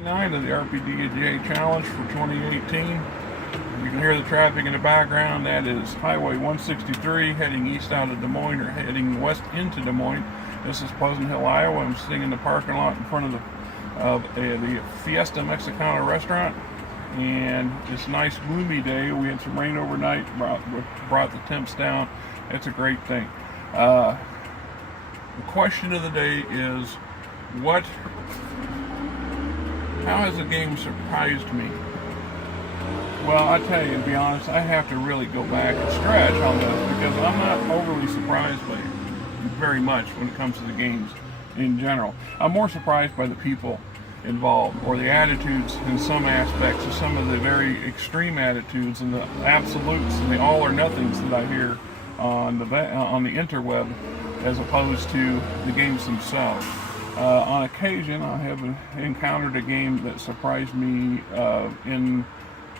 9 of the rpgaday challenge for 2018. You can hear the traffic in the background. That is Highway 163 heading east out of Des Moines or heading west into Des Moines. This is Pleasant Hill, Iowa. I'm sitting in the parking lot in front of the Fiesta Mexicana restaurant, and it's a nice gloomy day. We had some rain overnight, brought the temps down. It's a great thing. The question of the day is, how has the game surprised me? Well, I tell you, to be honest, I have to really go back and stretch on this because I'm not overly surprised by it very much when it comes to the games in general. I'm more surprised by the people involved, or the attitudes in some aspects, of some of the very extreme attitudes and the absolutes and the all or nothings that I hear on the interweb, as opposed to the games themselves. On occasion, I have encountered a game that surprised me in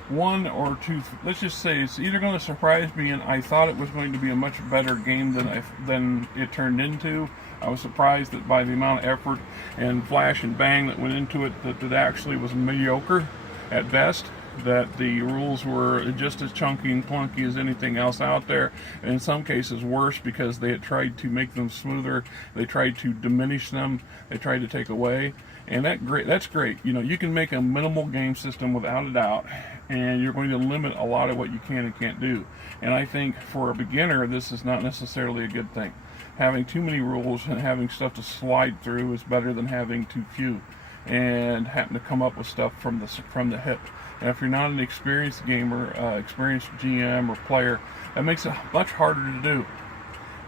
one or two. Let's just say it's either going to surprise me, and I thought it was going to be a much better game than it turned into. I was surprised that by the amount of effort and flash and bang that went into it, that it actually was mediocre at best. That the rules were just as chunky and clunky as anything else out there, and in some cases worse because they had tried to make them smoother, they tried to diminish them, they tried to take away, and that's great. You know, you can make a minimal game system without a doubt, and you're going to limit a lot of what you can and can't do. And I think for a beginner, this is not necessarily a good thing. Having too many rules and having stuff to slide through is better than having too few and having to come up with stuff from the hip. And if you're not an experienced gamer, experienced GM or player, that makes it much harder to do.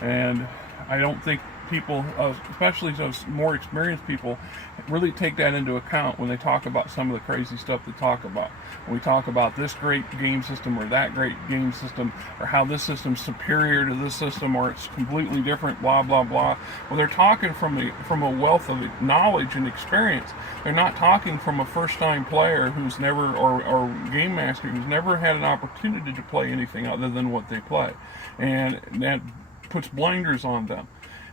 And I don't think people, especially those more experienced people, really take that into account when they talk about some of the crazy stuff they talk about. When we talk about this great game system or that great game system, or how this system's superior to this system, or it's completely different, blah blah blah. Well, they're talking from a wealth of knowledge and experience. They're not talking from a first-time player who's never, or game master who's never had an opportunity to play anything other than what they play, and that puts blinders on them.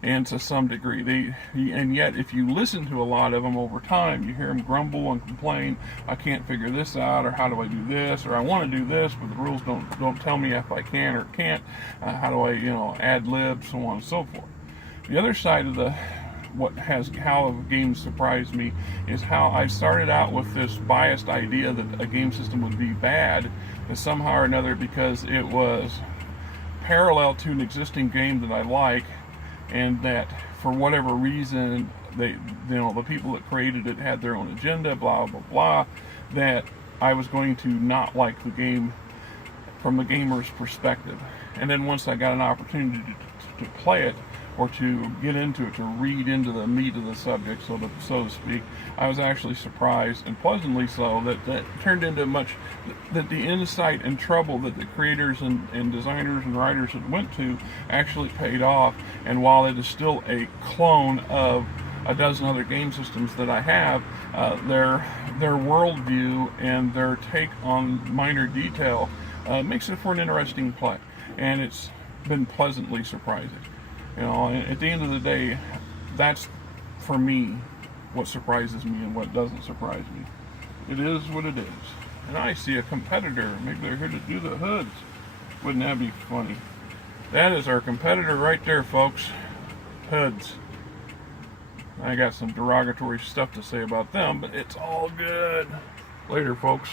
And to some degree, and yet if you listen to a lot of them over time, you hear them grumble and complain, I can't figure this out, or how do I do this, or I want to do this, but the rules don't tell me if I can or can't, how do I, ad lib, so on and so forth. The other side of how a game surprised me is how I started out with this biased idea that a game system would be bad, that somehow or another, because it was parallel to an existing game that I like, and that for whatever reason the people that created it had their own agenda, blah blah blah, that I was going to not like the game from the gamer's perspective. And then once I got an opportunity to play it, or to get into it, to read into the meat of the subject, so to speak, I was actually surprised, and pleasantly so, that turned into that the insight and trouble that the creators and designers and writers had went to actually paid off. And while it is still a clone of a dozen other game systems that I have, their worldview and their take on minor detail makes it for an interesting play, and it's been pleasantly surprising. At the end of the day, that's, for me, what surprises me and what doesn't surprise me. It is what it is. And I see a competitor. Maybe they're here to do the hoods. Wouldn't that be funny? That is our competitor right there, folks. Hoods. I got some derogatory stuff to say about them, but it's all good. Later, folks.